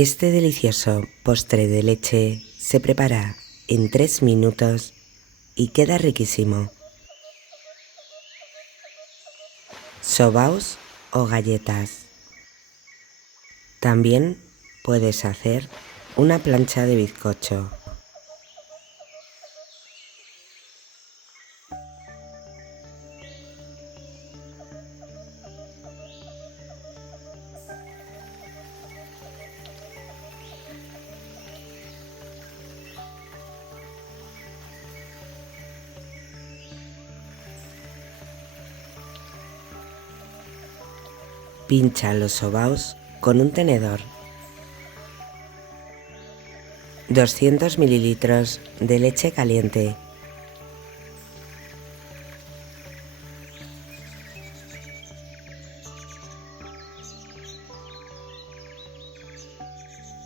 Este delicioso postre de leche se prepara en 3 minutos y queda riquísimo. Sobaos o galletas. También puedes hacer una plancha de bizcocho. Pincha los sobaos con un tenedor. 200 mililitros de leche caliente.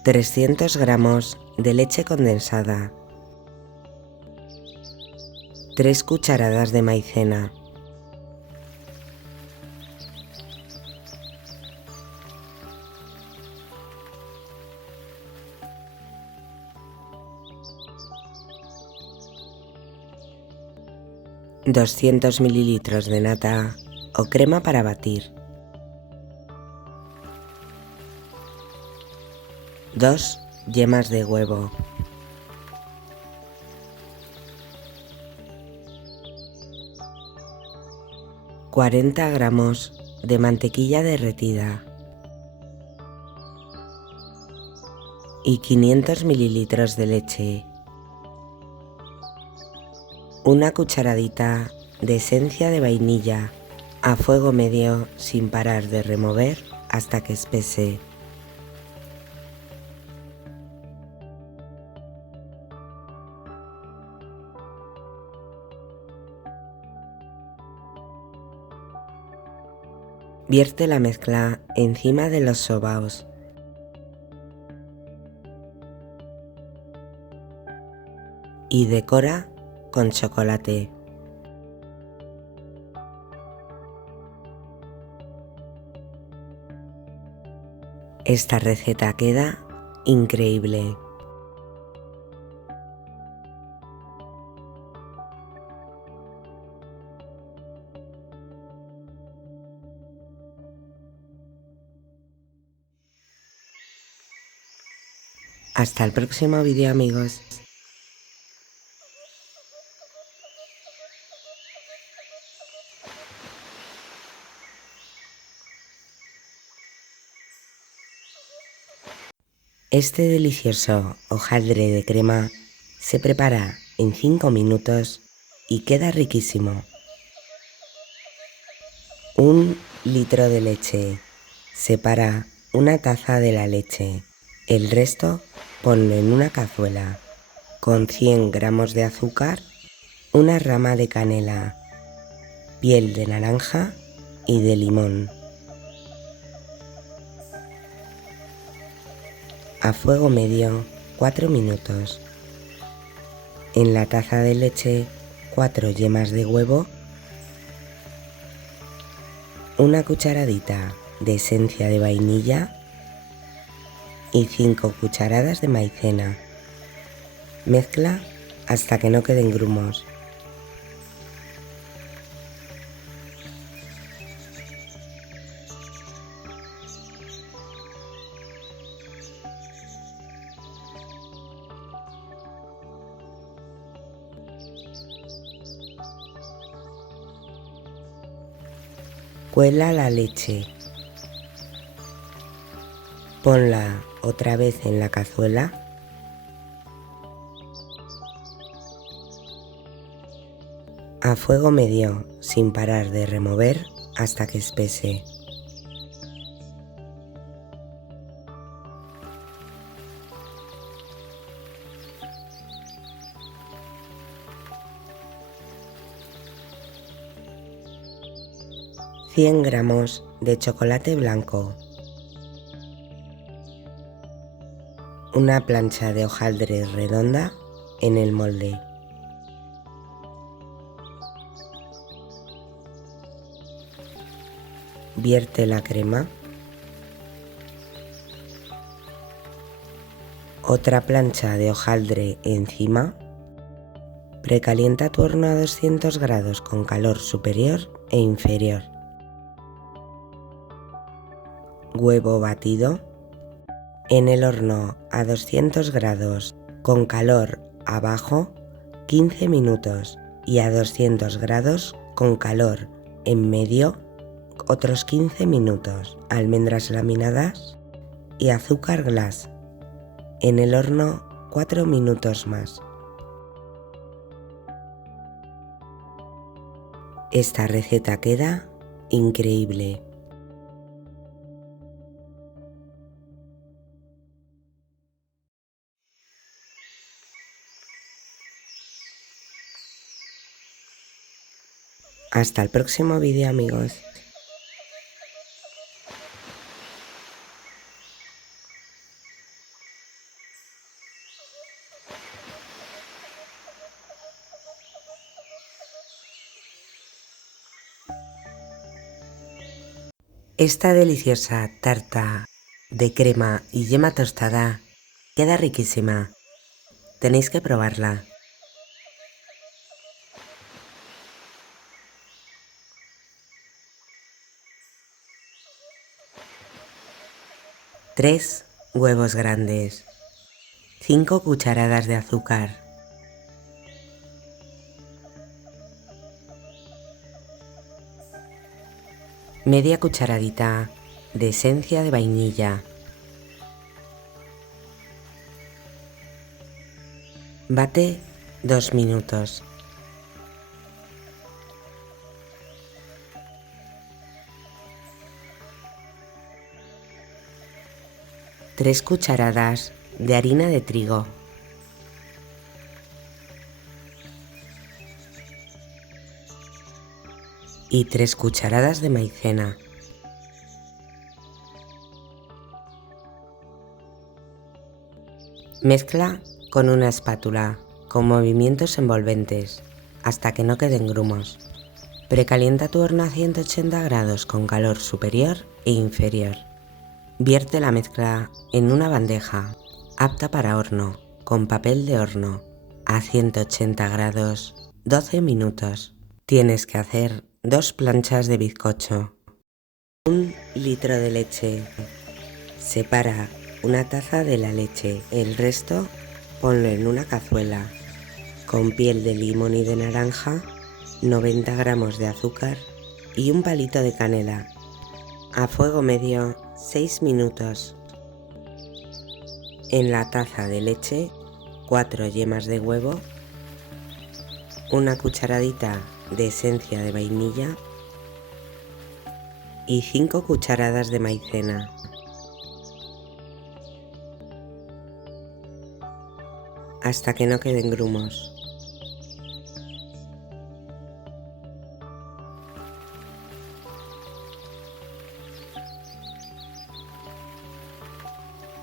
$300 gramos de leche condensada. 3 cucharadas de maicena. $200 mililitros de nata o crema para batir. 2 yemas de huevo. 40 gramos de mantequilla derretida y 500 mililitros de leche. Una cucharadita de esencia de vainilla a fuego medio sin parar de remover hasta que espese. Vierte la mezcla encima de los sobaos. Y decora con chocolate. Esta receta queda increíble. Hasta el próximo vídeo, amigos. Este delicioso hojaldre de crema se prepara en 5 minutos y queda riquísimo. 1 litro de leche. Separa una taza de la leche. El resto ponlo en una cazuela con 100 gramos de azúcar, una rama de canela, piel de naranja y de limón. A fuego medio 4 minutos. En la taza de leche 4 yemas de huevo, una cucharadita de esencia de vainilla y 5 cucharadas de maicena. Mezcla hasta que no queden grumos. Cuela la leche. Ponla otra vez en la cazuela. A fuego medio sin parar de remover hasta que espese. $100 gramos de chocolate blanco. Una plancha de hojaldre redonda en el molde. Vierte la crema. otra plancha de hojaldre encima. Precalienta tu horno a 200 grados con calor superior e inferior. Huevo batido. En el horno a 200 grados con calor abajo 15 minutos y a 200 grados con calor en medio otros 15 minutos. Almendras laminadas y azúcar glass. En el horno 4 minutos más. Esta receta queda increíble. Hasta el próximo vídeo, amigos. Esta deliciosa tarta de crema y yema tostada queda riquísima. Tenéis que probarla. Tres huevos grandes, 5 cucharadas de azúcar, media cucharadita de esencia de vainilla, bate 2 minutos, tres cucharadas de harina de trigo, y 3 cucharadas de maicena. Mezcla con una espátula con movimientos envolventes hasta que no queden grumos. Precalienta tu horno a 180 grados con calor superior e inferior. Vierte la mezcla en una bandeja apta para horno con papel de horno a 180 grados 12 minutos. Tienes que hacer 2 planchas de bizcocho. 1 litro de leche. Separa una taza de la leche. El resto ponlo en una cazuela con piel de limón y de naranja, 90 gramos de azúcar y un palito de canela. A fuego medio 6 minutos. En la taza de leche 4 yemas de huevo, una cucharadita de esencia de vainilla y 5 cucharadas de maicena. Hasta que no queden grumos.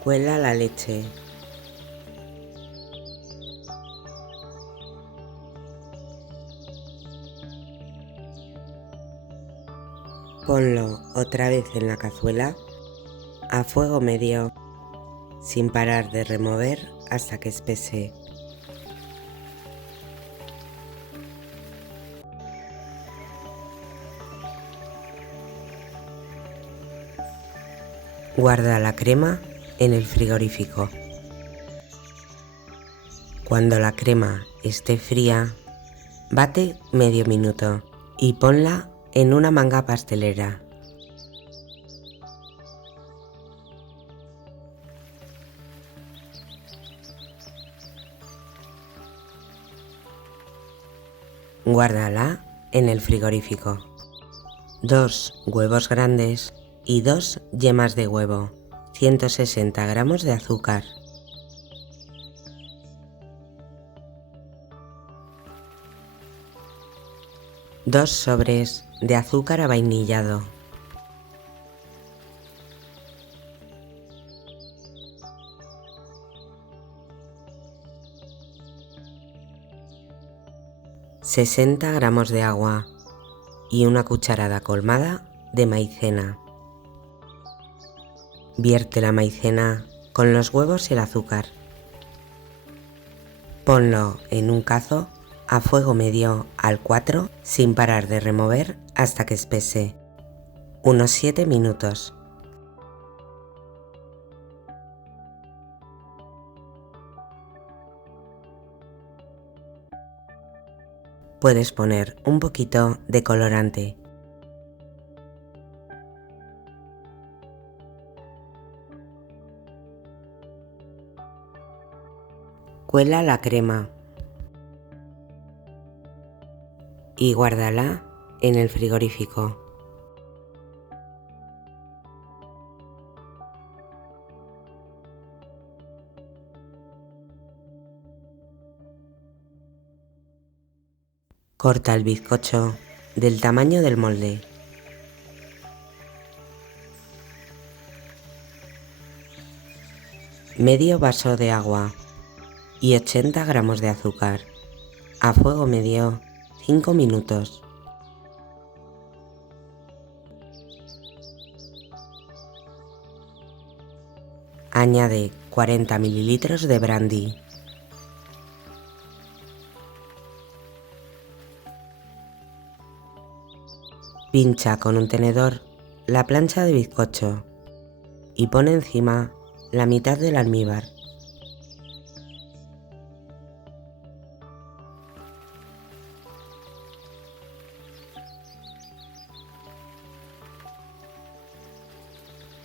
Cuela la leche. Ponlo otra vez en la cazuela a fuego medio, sin parar de remover hasta que espese. Guarda la crema en el frigorífico. Cuando la crema esté fría, bate medio minuto y ponla en una manga pastelera. Guárdala en el frigorífico. 2 huevos grandes y 2 yemas de huevo, 160 gramos de azúcar. Dos sobres de azúcar avainillado. ...60 gramos de agua y una cucharada colmada de maicena. Vierte la maicena con los huevos y el azúcar Ponlo en un cazo a fuego medio al 4 sin parar de remover hasta que espese. Unos 7 minutos. Puedes poner un poquito de colorante. Cuela la crema y guárdala en el frigorífico. Corta el bizcocho del tamaño del molde. Medio vaso de agua y 80 gramos de azúcar. A fuego medio 5 minutos. Añade 40 mililitros de brandy. Pincha con un tenedor la plancha de bizcocho y pone encima la mitad del almíbar.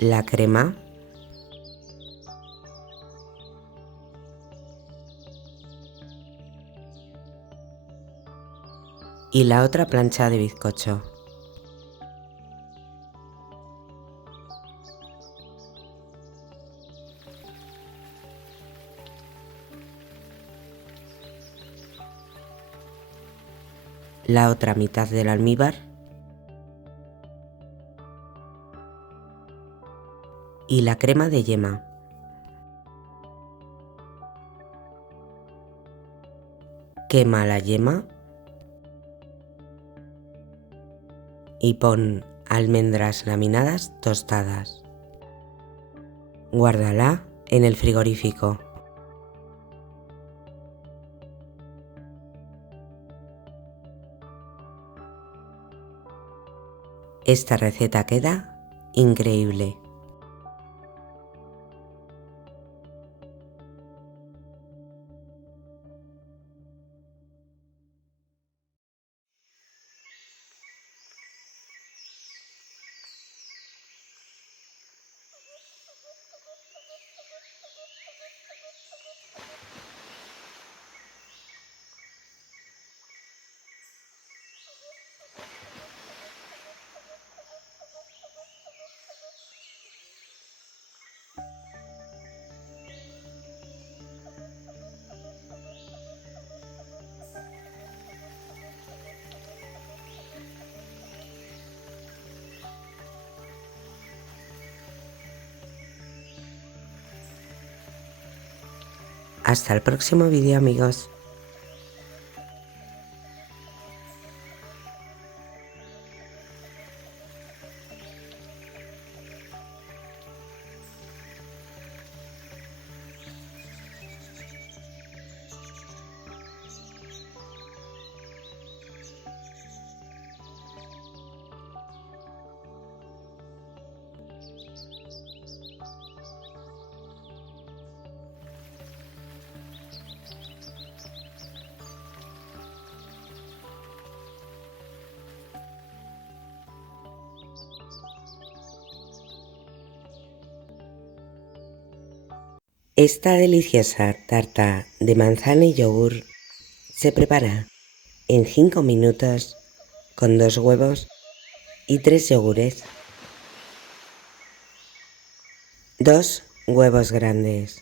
La crema y la otra plancha de bizcocho. La otra mitad del almíbar y la crema de yema. Quema la yema y pon almendras laminadas tostadas. Guárdala en el frigorífico. Esta receta queda increíble. Hasta el próximo vídeo, amigos. Esta deliciosa tarta de manzana y yogur se prepara en 5 minutos con 2 huevos y 3 yogures. 2 huevos grandes.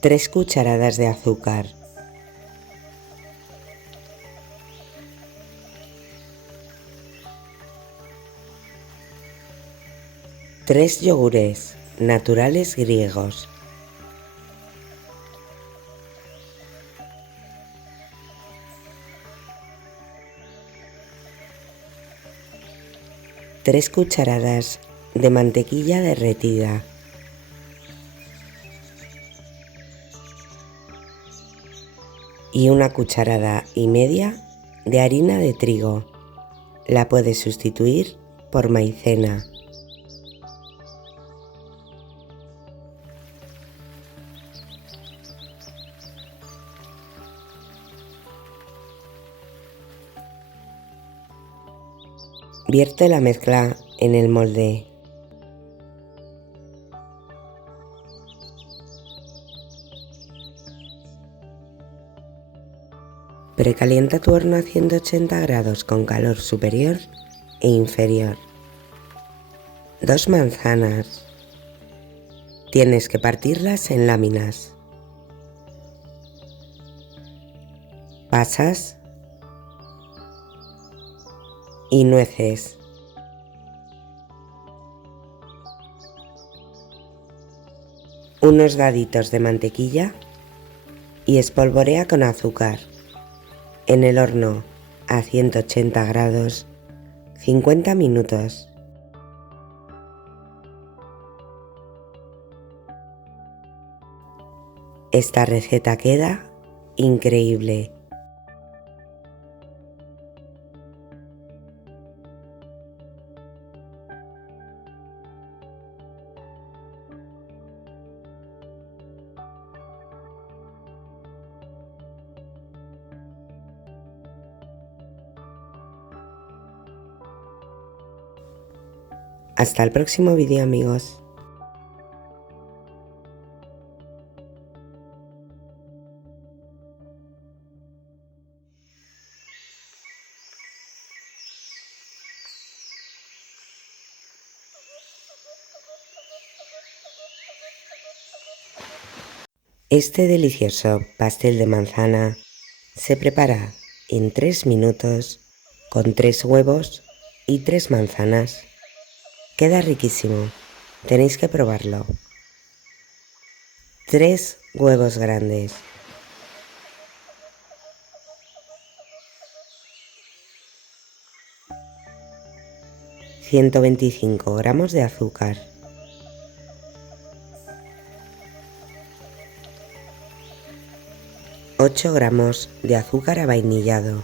Tres cucharadas de azúcar. 3 yogures naturales griegos. 3 cucharadas de mantequilla derretida, y 1,5 cucharadas de harina de trigo. La puedes sustituir por maicena. Vierte la mezcla en el molde. Precalienta tu horno a 180 grados con calor superior e inferior. 2 manzanas. Tienes que partirlas en láminas. Pasas y nueces. Unos daditos de mantequilla y espolvorea con azúcar. En el horno a 180 grados 50 minutos. Esta receta queda increíble. Hasta el próximo vídeo, amigos. Este delicioso pastel de manzana se prepara en 3 minutos con 3 huevos y 3 manzanas. Queda riquísimo, tenéis que probarlo. 3 huevos grandes, 125 gramos de azúcar, 8 gramos de azúcar avainillado,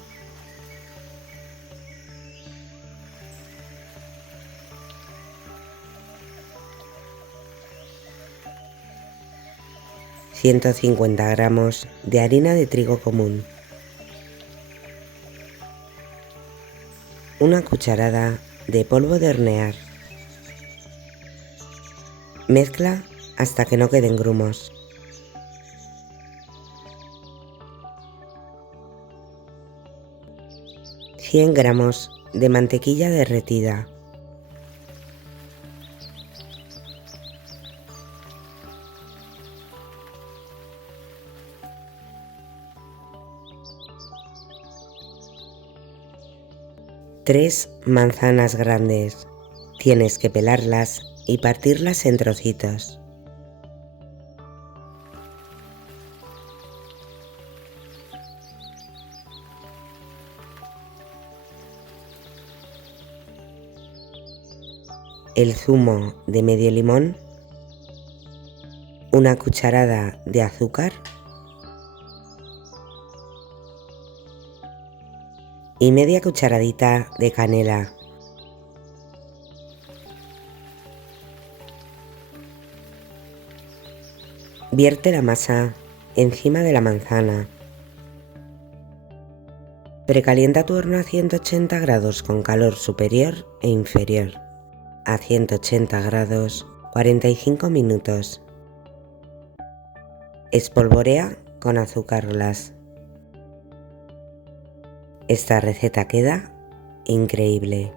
150 gramos de harina de trigo común, 1 cucharada de polvo de hornear. Mezcla hasta que no queden grumos. ...100 gramos de mantequilla derretida, ...3 manzanas grandes, tienes que pelarlas y partirlas en trocitos. El zumo de medio limón, 1 cucharada de azúcar y media cucharadita de canela. Vierte la masa encima de la manzana. Precalienta tu horno a 180 grados con calor superior e inferior. A 180 grados 45 minutos. Espolvorea con azúcar glass. Esta receta queda increíble.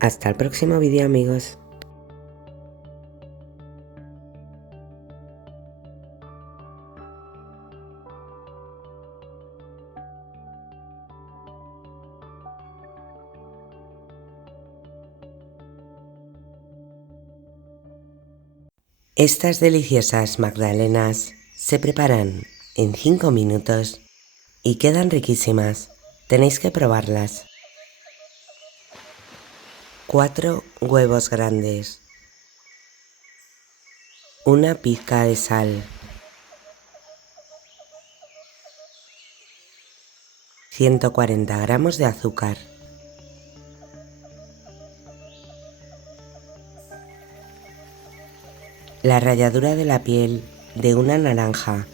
Hasta el próximo vídeo, amigos. Estas deliciosas magdalenas se preparan en 5 minutos y quedan riquísimas. Tenéis que probarlas. 4 huevos grandes, una pizca de sal, 140 gramos de azúcar, la ralladura de la piel de una naranja,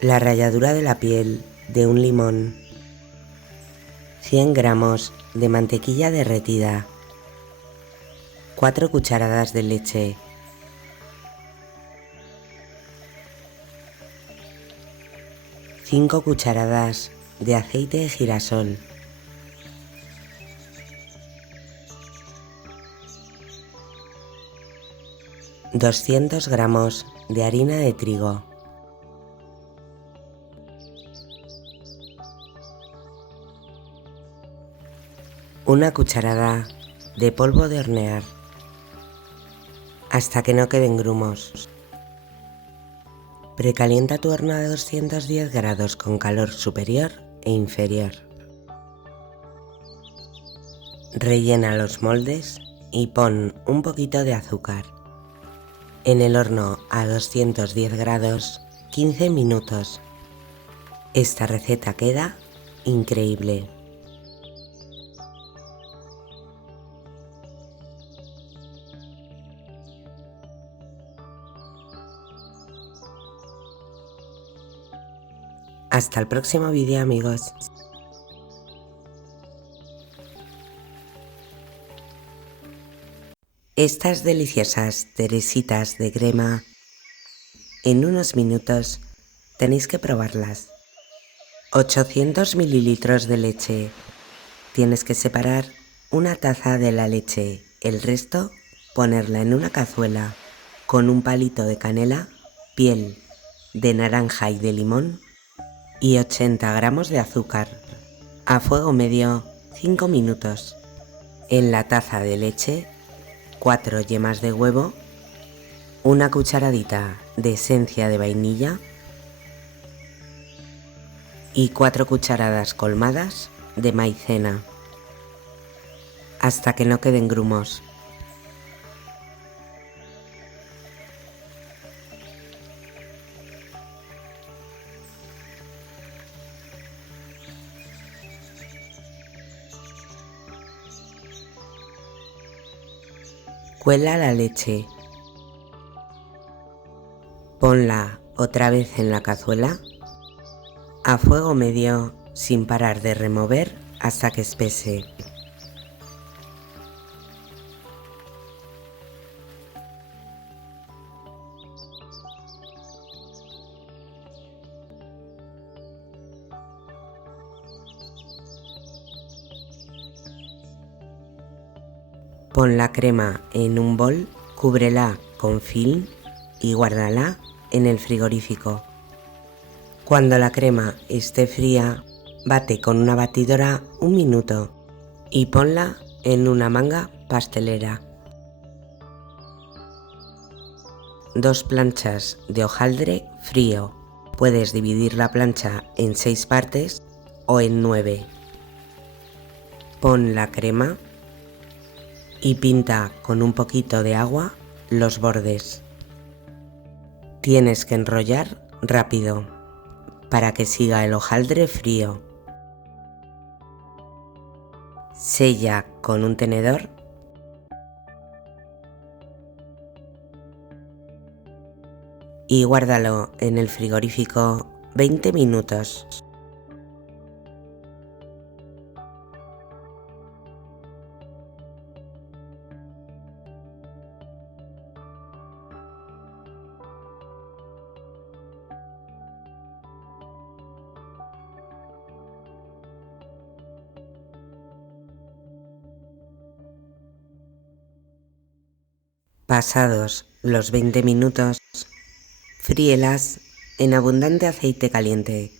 la ralladura de la piel de un limón, 100 gramos de mantequilla derretida, 4 cucharadas de leche, cinco cucharadas de aceite de girasol, $200 gramos de harina de trigo, una cucharada de polvo de hornear hasta que no queden grumos. Precalienta tu horno a 210 grados con calor superior e inferior. Rellena los moldes y pon un poquito de azúcar. En el horno a 210 grados 15 minutos. Esta receta queda increíble. Hasta el próximo vídeo, amigos. Estas deliciosas teresitas de crema, en unos minutos tenéis que probarlas. 800 mililitros de leche. Tienes que separar una taza de la leche, el resto ponerla en una cazuela con un palito de canela, piel de naranja y de limón y 80 gramos de azúcar. A fuego medio 5 minutos. En la taza de leche, 4 yemas de huevo, una cucharadita de esencia de vainilla y 4 cucharadas colmadas de maicena, hasta que no queden grumos. Cuela la leche. Ponla otra vez en la cazuela, a fuego medio sin parar de remover hasta que espese. Pon la crema en un bol, cúbrela con film y guárdala en el frigorífico. Cuando la crema esté fría, bate con una batidora un minuto y ponla en una manga pastelera. 2 planchas de hojaldre frío. Puedes dividir la plancha en 6 partes o en 9. Pon la crema y pinta con un poquito de agua los bordes. Tienes que enrollar rápido para que siga el hojaldre frío. Sella con un tenedor y guárdalo en el frigorífico 20 minutos. Pasados los 20 minutos, fríelas en abundante aceite caliente.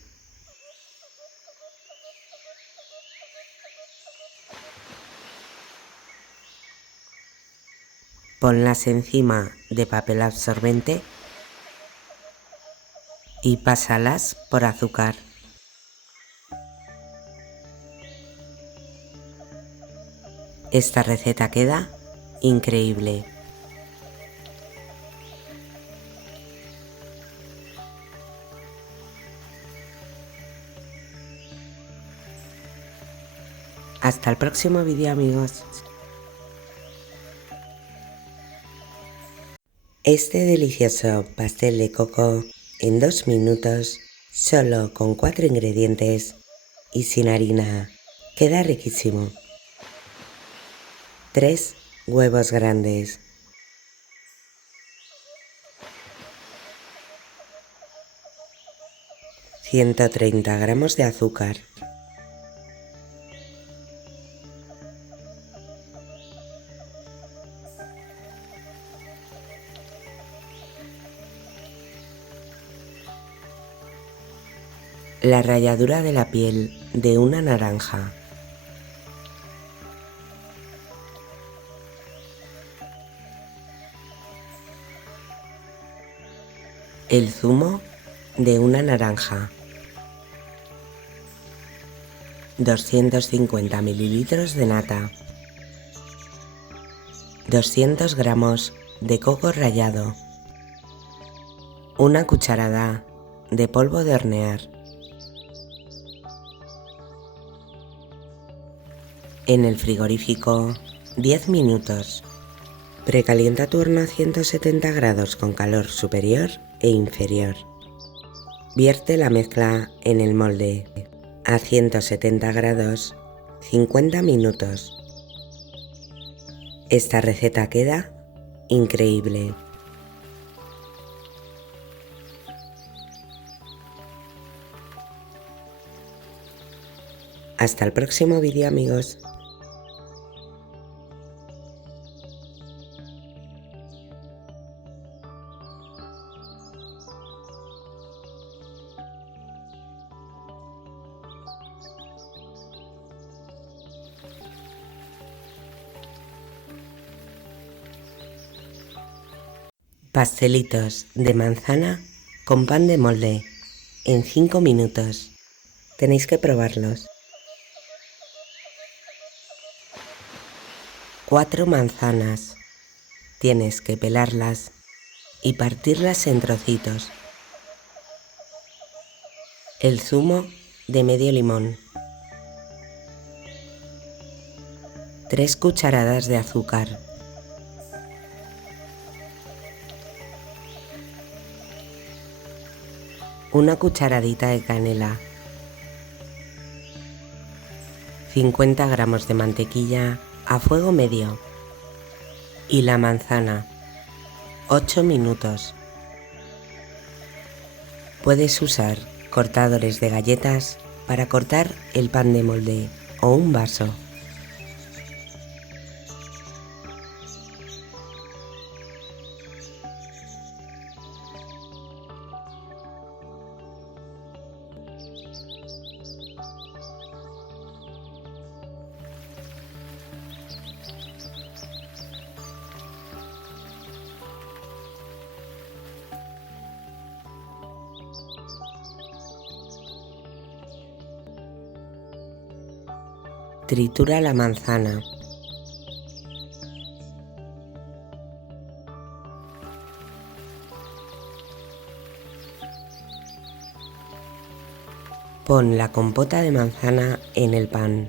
Ponlas encima de papel absorbente y pásalas por azúcar. Esta receta queda increíble. Hasta el próximo vídeo, amigos. Este delicioso pastel de coco en 2 minutos, solo con 4 ingredientes y sin harina, queda riquísimo. 3 huevos grandes, 130 gramos de azúcar, la ralladura de la piel de una naranja, el zumo de una naranja, 250 mililitros de nata, 200 gramos de coco rallado, una cucharada de polvo de hornear. En el frigorífico 10 minutos. Precalienta tu horno a 170 grados con calor superior e inferior. Vierte la mezcla en el molde a 170 grados 50 minutos. Esta receta queda increíble. Hasta el próximo vídeo, amigos. Pastelitos de manzana con pan de molde en 5 minutos. Tenéis que probarlos. 4 manzanas. Tienes que pelarlas y partirlas en trocitos. El zumo de medio limón. 3 cucharadas de azúcar. Una cucharadita de canela. 50 gramos de mantequilla a fuego medio. Y la manzana. 8 minutos. Puedes usar cortadores de galletas para cortar el pan de molde o un vaso. Tritura la manzana. Pon la compota de manzana en el pan.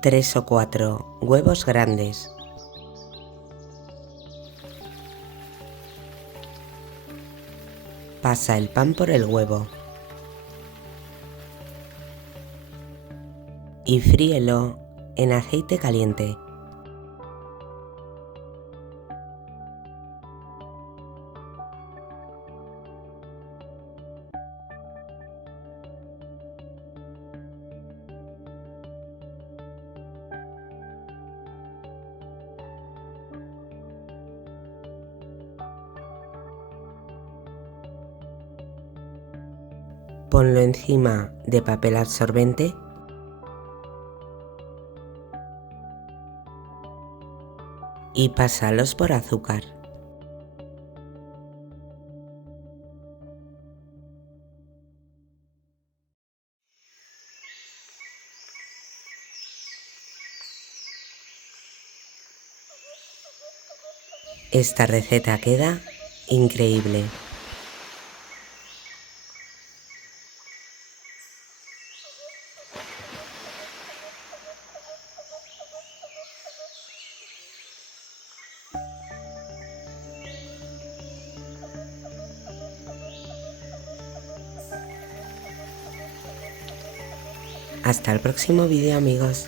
Tres o 4 huevos grandes. Pasa el pan por el huevo y fríelo en aceite caliente. Ponlo encima de papel absorbente y pásalos por azúcar. Esta receta queda increíble. Hasta el próximo vídeo, amigos.